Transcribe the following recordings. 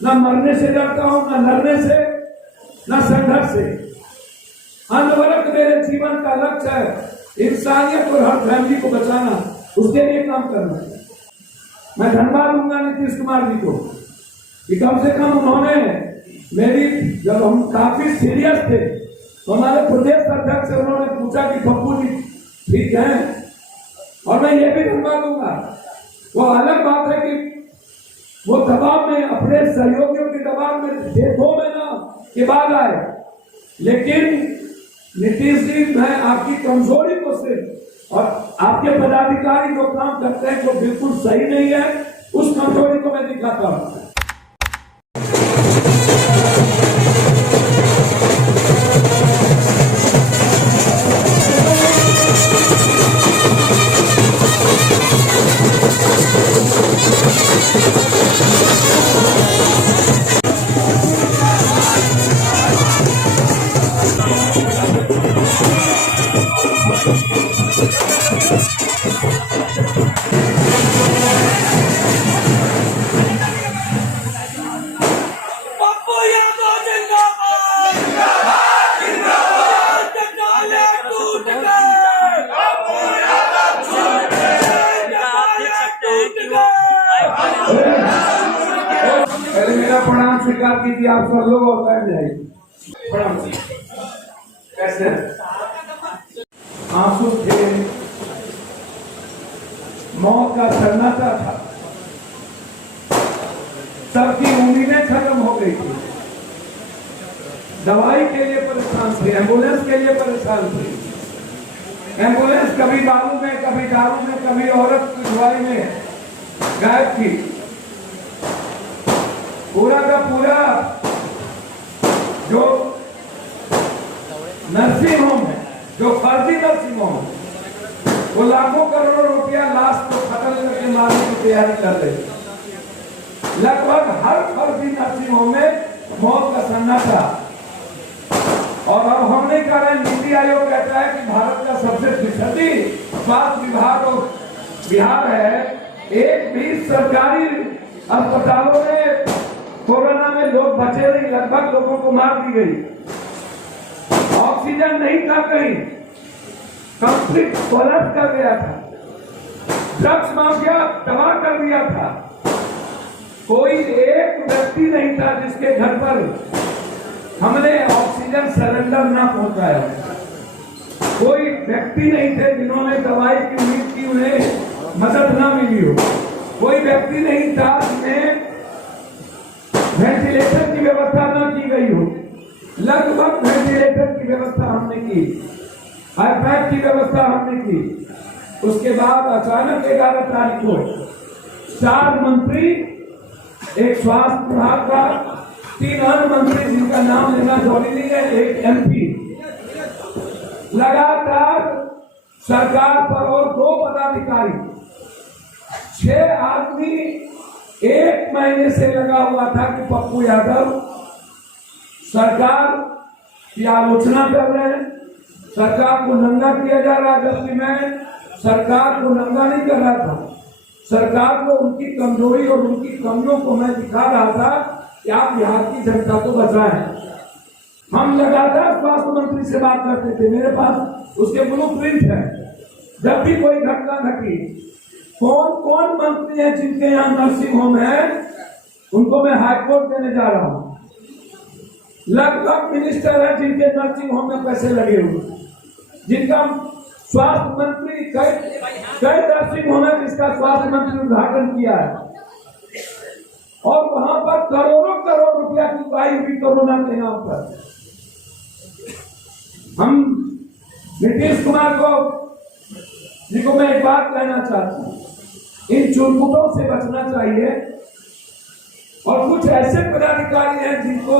न मरने से डरता हूं, न लड़ने से, न संघर्ष से। अनवरत मेरे जीवन का लक्ष्य है इंसानियत और हर फैमिली को बचाना, उसके लिए काम करना है। मैं धन्यवाद दूंगा नीतीश कुमार जी को कि कम से कम उन्होंने मेरी, जब हम काफी सीरियस थे तो हमारे प्रदेश अध्यक्ष से उन्होंने पूछा कि पप्पू जी ठीक है, और मैं ये भी धन्यवाद दूंगा। वो अलग बात है कि वो दबाव में, अपने सहयोगियों के दबाव में 2 महीना के बाद आए, लेकिन नीतीश जी मैं आपकी कमजोरी को सिर्फ, और आपके पदाधिकारी जो काम करते हैं जो बिल्कुल सही नहीं है, उस कमजोरी को मैं दिखाता हूं। पहले मेरा प्रणाम स्वीकार कीजिए आप सब लोग, और बैठ जाइए। प्रणाम। कैसे आंसू थे, मौत का सन्नाटा था, सबकी उम्मीदें खत्म हो गई थी, दवाई के लिए परेशान थे, एम्बुलेंस के लिए परेशान थे। एम्बुलेंस कभी बालू में, कभी दारू में, कभी औरत की दवाई में गायब थी। पूरा का पूरा जो नर्सिंग होम है, जो फर्जी नर्सिंग होम है, वो लाखों करोड़ों रुपया लाश को खत्म करके मारने की तैयारी कर रहे थे। लगभग हर फर्जी नर्सिंग होम में मौत का सन्नाटा। और अब हम नहीं कर रहे, नीति आयोग कहता है कि भारत का सबसे पिछड़ी स्वास्थ्य विभाग और बिहार है। एक भी सरकारी अस्पतालों में कोरोना में लोग बचे नहीं, लगभग लोगों को मार दी गई। ऑक्सीजन नहीं था कहीं, कंप्लीट कोलैप्स कर गया था, ड्रग्स माफिया तबाह कर दिया था। कोई एक व्यक्ति नहीं था जिसके घर पर हमने ऑक्सीजन सिलेंडर ना पहुंचाया। कोई व्यक्ति नहीं थे जिन्होंने दवाई की उम्मीद की उन्हें मदद ना मिली हो। कोई व्यक्ति नहीं था जिन्हें वेंटिलेटर की व्यवस्था न की गई हो। लगभग वेंटिलेटर की व्यवस्था हमने की, आईपैड की व्यवस्था हमने की। उसके बाद अचानक 11 तारीख को 4 मंत्री, एक स्वास्थ्य विभाग का, 3 अन्य मंत्री जिनका नाम लेना जरूरी नहीं है, एक MP, लगातार सरकार पर, और 2 पदाधिकारी, 6 आदमी 1 महीने से लगा हुआ था कि पप्पू यादव सरकार की आलोचना कर रहे हैं, सरकार को नंगा किया जा रहा है। जबकि मैं सरकार को नंगा नहीं कर रहा था, सरकार को उनकी कमजोरी और उनकी कमियों को मैं दिखा रहा था कि आप बिहार की जनता को बचाएं। हम लगातार स्वास्थ्य मंत्री से बात करते थे, मेरे पास उसके ब्लूप्रिंट है। जब भी कोई घटना घटी, कौन कौन मंत्री हैं जिनके यहाँ नर्सिंग होम है, उनको मैं हाईकोर्ट देने जा रहा हूँ। लगभग मिनिस्टर है जिनके नर्सिंग होम में पैसे लगे हुए, जिनका स्वास्थ्य मंत्री, कई नर्सिंग होम है जिसका स्वास्थ्य मंत्री उद्घाटन किया है, और वहां पर करोड़ों करोड़ रुपया की उगाई हुई कोरोना के नाम पर। हम नीतीश कुमार जी को मैं एक बात कहना चाहता हूँ, इन चुनमुटों से बचना चाहिए। और कुछ ऐसे पदाधिकारी हैं जिनको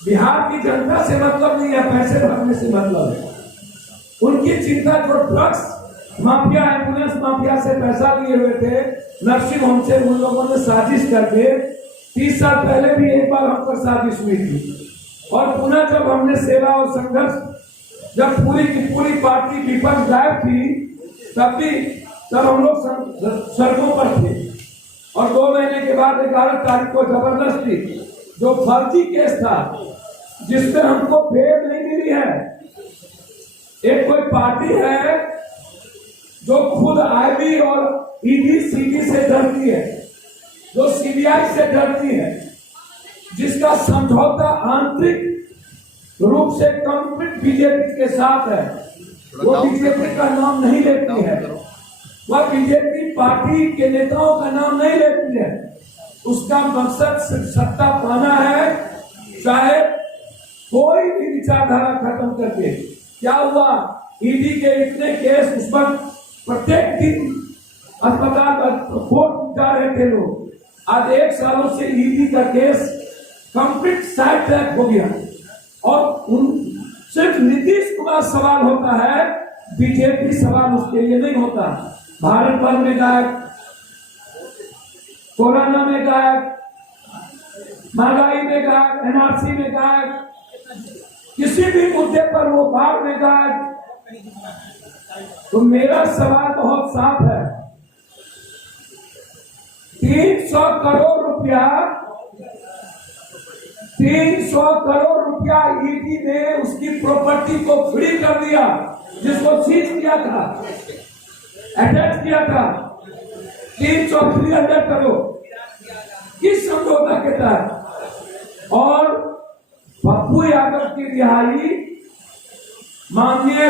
बिहार की जनता से मतलब नहीं है, पैसे भरने से मतलब है। उनकी चिंता जो ड्रग्स माफिया, एम्बुलेंस माफिया से पैसा लिए हुए थे, नर्सिंग होम से उन लोगों ने साजिश करके 30 साल पहले भी एक बार हम पर साजिश हुई थी। और पुनः जब हमने सेवा और संघर्ष, जब पूरी की पूरी पार्टी विपक्ष गायब थी, तब हम लोग सड़कों पर थे। और 2 महीने के बाद 11 तारीख को जबरदस्ती जो फर्जी केस था जिसमें हमको बेल नहीं मिली है। एक कोई पार्टी है जो खुद आईबी और ईडी सीबी से डरती है, जो सीबीआई से डरती है, जिसका समझौता आंतरिक रूप से कंप्लीट बीजेपी के साथ है। वो बीजेपी का नाम नहीं लेती है, वह बीजेपी पार्टी के नेताओं का नाम नहीं लेती है। उसका मकसद सिर्फ सत्ता पाना है, चाहे कोई भी विचारधारा खत्म करके। क्या हुआ, ईडी के इतने केस, उस पर प्रत्येक दिन अस्पताल कोर्ट जा रहे थे लोग। आज 1 सालों से ईडी का केस कंप्लीट साइड ट्रैक हो गया और उन सिर्फ नीतीश कुमार सवाल होता है, बीजेपी सवाल उसके लिए नहीं होता। भारत बंद में गायब, कोरोना में गायब, महंगाई में गायब, एनआरसी में गायब, किसी भी मुद्दे पर वो बाढ़ में गायब। तो मेरा सवाल बहुत साफ है, 300 करोड़ रुपया 300 करोड़ रुपया ईडी ने उसकी प्रॉपर्टी को फ्री कर दिया, जिसको सीज किया था, अटैच किया था। 300 करोड़ किस समझौता के तहत? और पप्पू यादव की रिहाई माननीय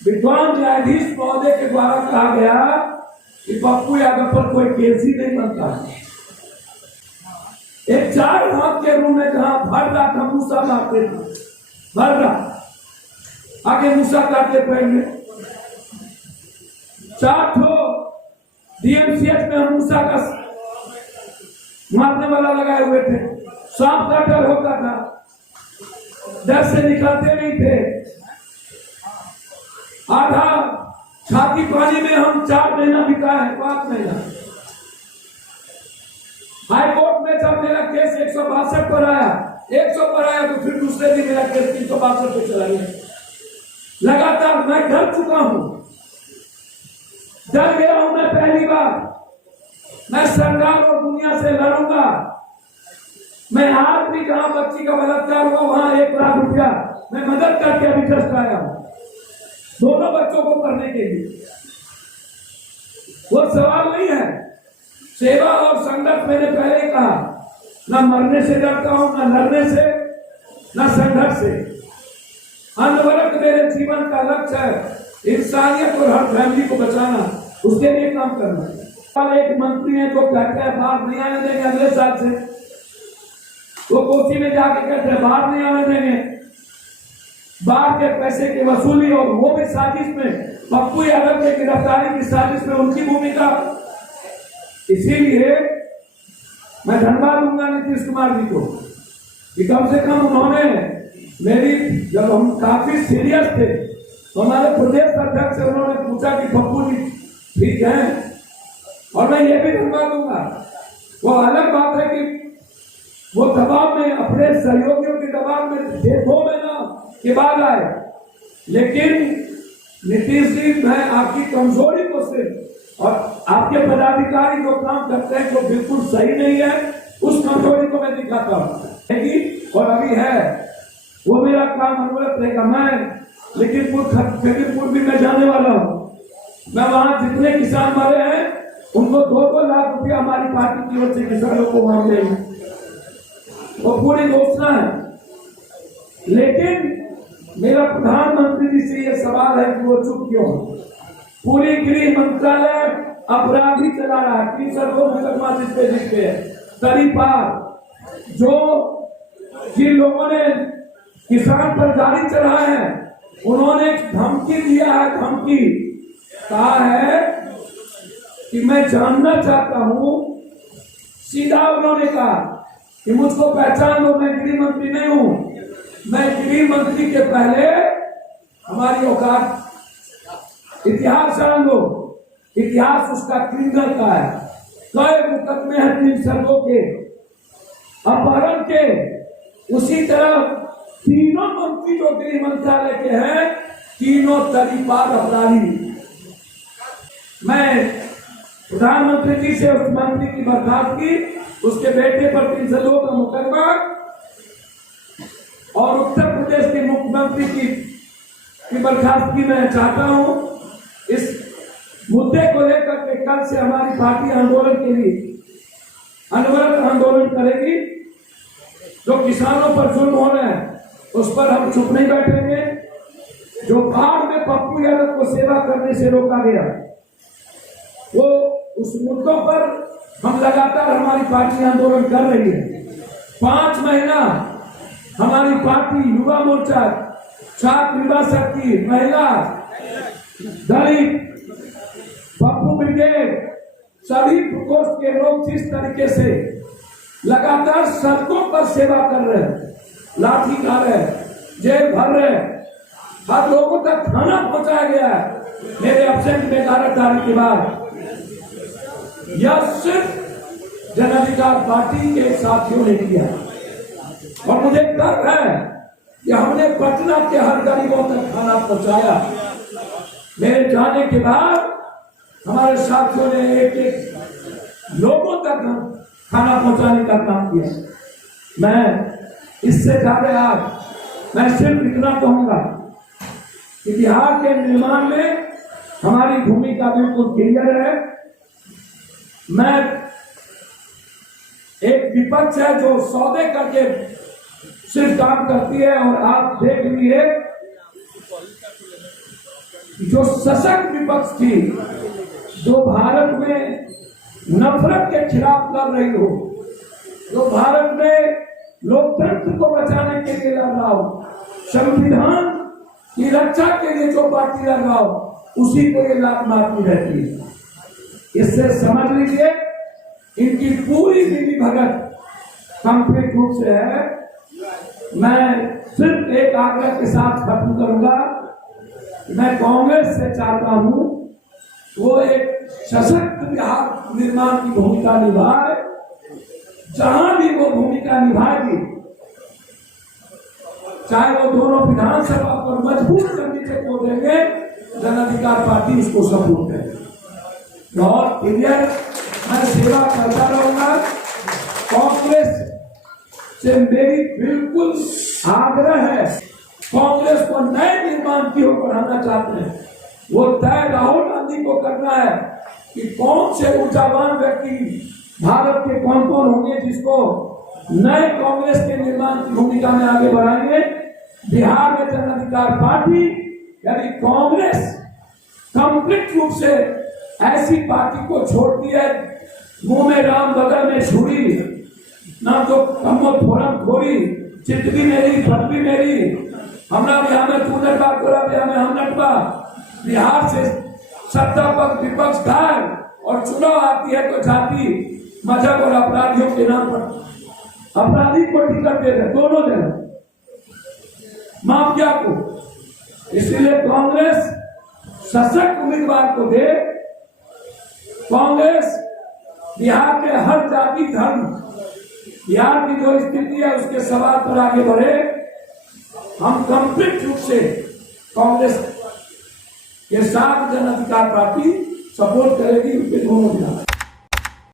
विद्वान न्यायाधीश महोदय के द्वारा कहा गया कि पप्पू यादव पर कोई केस ही नहीं बनता। एक 4 हाथ के रूम में जहां भर रहा था, मूसा मारते थे, भर रहा आगे मूसा काटते पैर में, 4 डीएमसीएच में मूसा का मारने वाला लगाए हुए थे। सांप का डर होता था, डर से निकलते नहीं थे। आधा छाती पानी में हम 4 महीना बिताए, 5 महीना। हाई कोर्ट में जब मेरा केस 162 पर आया, 100 पर आया तो फिर दूसरे दिन मेरा केस 362 पे चला गया। लगातार मैं डर चुका हूं, डर गया हूं मैं। पहली बार मैं सरकार और दुनिया से लड़ूंगा। मैं आज भी जहां बच्ची का बलात्कार हुआ वहां 1 लाख रुपया मैं मदद करके अभी ट्रस्ट आया हूं, दोनों बच्चों को पढ़ने के लिए। वो सवाल नहीं है। सेवा और संघर्ष मैंने पहले कहा, न मरने से डरता हूं, न लड़ने से, न संघर्ष से। अनवरत मेरे जीवन का लक्ष्य है इंसानियत और हर फैमिली को बचाना, उसके लिए काम करना। एक मंत्री है जो कहते हैं बाहर नहीं आने देंगे अगले साल से, वो कोसी में जाके कहते हैं बाहर नहीं आने देंगे, बाहर के पैसे की वसूली, और वो भी साजिश में, पप्पू यादव की गिरफ्तारी की साजिश में उनकी भूमिका। इसीलिए मैं धन्यवाद दूंगा नीतीश कुमार जी को कि कम से कम उन्होंने मेरी, जब हम काफी सीरियस थे तो हमारे प्रदेश अध्यक्ष से उन्होंने पूछा कि पप्पू जी ठीक है, और मैं ये भी धन्यवाद दूंगा। वो अलग बात है कि वो दबाव में, अपने सहयोगियों के दबाव में 2 महीना के बाद आए, लेकिन नीतीश जी मैं आपकी कमजोरी को सिर्फ, और आपके पदाधिकारी जो काम करते हैं जो बिल्कुल सही नहीं है, उस कमजोरी को मैं दिखाता हूँ और अभी है। वो मेरा काम अनवरत रहेगा। मैं लखीमपुर भी मैं जाने वाला हूँ। मैं वहां जितने किसान मरे हैं उनको 2-2 लाख रुपया हमारी पार्टी की ओर से किसानों को वहां देंगे, वो पूरी घोषणा है। लेकिन मेरा प्रधानमंत्री जी से ये सवाल है कि वो चुप क्यों? पूरी गृह मंत्रालय अपराधी चला रहा है, 302 मुकदमा जिसपे तरीपार, जो जिन लोगों ने किसान पर गाड़ी चढ़ाए हैं उन्होंने धमकी दिया है, धमकी कहा है कि मैं जानना चाहता हूं, सीधा उन्होंने कहा कि मुझको पहचान लो, मैं गृह मंत्री नहीं हूं, मैं गृह मंत्री के पहले हमारी औकात, इतिहास जान लो। इतिहास उसका क्रिमिनल का है, कई मुकदमे हैं 302 के, अपहरण के। उसी तरह तीनों मंत्री जो गृह मंत्रालय के हैं, तीनों तरीपार अपराधी। मैं प्रधानमंत्री जी से उस मंत्री की बर्खास्तगी, उसके बेटे पर 302 का मुकदमा और उत्तर प्रदेश के मुख्यमंत्री की बर्खास्तगी मैं चाहता हूं। इस मुद्दे को लेकर के कल से हमारी पार्टी आंदोलन के लिए अनवरत आंदोलन करेगी। जो किसानों पर जुल्म हो रहा है उस पर हम चुप नहीं बैठेंगे। जो बाढ़ में पप्पू यादव को सेवा करने से रोका गया, वो उस मुद्दों पर हम लगातार हमारी पार्टी आंदोलन कर रही है। 5 महीना हमारी पार्टी युवा मोर्चा, छात्र युवा शक्ति, महिला, दलित, पप्पू ब्रिगेड, सभी प्रकोष्ठ के लोग जिस तरीके से लगातार सड़कों पर सेवा कर रहे हैं, लाठी खा रहे हैं, जेल भर रहे हैं, हर लोगों तक खाना पहुंचाया गया है मेरे एब्सेंट में 11 तारीख के बाद। यह सिर्फ जन अधिकार पार्टी के साथियों ने किया और मुझे गर्व है कि हमने पटना के हर गरीबों तक खाना पहुंचाया। मेरे जाने के बाद हमारे साथियों ने एक लोगों तक खाना पहुंचाने का काम किया। मैं इससे ज्यादा आज मैं सिर्फ इतना कहूंगा कि बिहार के निर्माण में हमारी भूमिका बिल्कुल क्लियर है। मैं एक विपक्ष है जो सौदे करके सिर्फ काम करती है, और आप देख लीजिए जो सशक्त विपक्ष थी, जो भारत में नफरत के खिलाफ लड़ रही हो, जो भारत में लोकतंत्र को बचाने के लिए लड़ रहा हो, संविधान की रक्षा के लिए जो पार्टी लड़ रहा हो, उसी को ये लात मारती रहती है। इससे समझ लीजिए इनकी पूरी मिली भगत कंप्लीट रूप से है। मैं सिर्फ एक आग्रह के साथ खत्म करूंगा। मैं कांग्रेस से चाहता हूं वो एक सशक्त बिहार निर्माण की भूमिका निभाए। जहां भी वो भूमिका निभाएगी, चाहे वो दोनों विधानसभा पर मजबूत करने से वोट देंगे, जन अधिकार पार्टी उसको सपोर्ट करेगी। और क्लियर मैं सेवा करता रहूंगा। कांग्रेस से मेरी बिल्कुल आग्रह है, कांग्रेस को नए निर्माण की ओर बढ़ाना चाहते हैं, वो तय राहुल गांधी को करना है कि कौन से ऊर्जावान व्यक्ति भारत के कौन कौन होंगे जिसको नए कांग्रेस के निर्माण की भूमिका में आगे बढ़ाएंगे। बिहार में जन अधिकार पार्टी यानी कांग्रेस कंप्लीट रूप से ऐसी पार्टी को छोड़ती है, मुंह में राम बगल में छुरी, ना तो कमो थोरम थोड़ी, चिटवी मेरी फटवी मेरी, हमरा बिहार में तू नटवा, तोरा बिहार में हम नटवा। बिहार से सत्ता पक्ष विपक्ष गाय, और चुनाव आती है तो जाति, मजहब और अपराधियों के नाम पर अपराधी को टिकट दे रहे, दोनों दे रहे माफिया को। इसलिए कांग्रेस सशक्त उम्मीदवार को दे। कांग्रेस बिहार के हर जाति धर्म, बिहार की जो स्थिति है उसके सवाल पर आगे बढ़े। हम कंप्लीट रूप से कांग्रेस के साथ जन अधिकार पार्टी सपोर्ट करेगी, उनके दोनों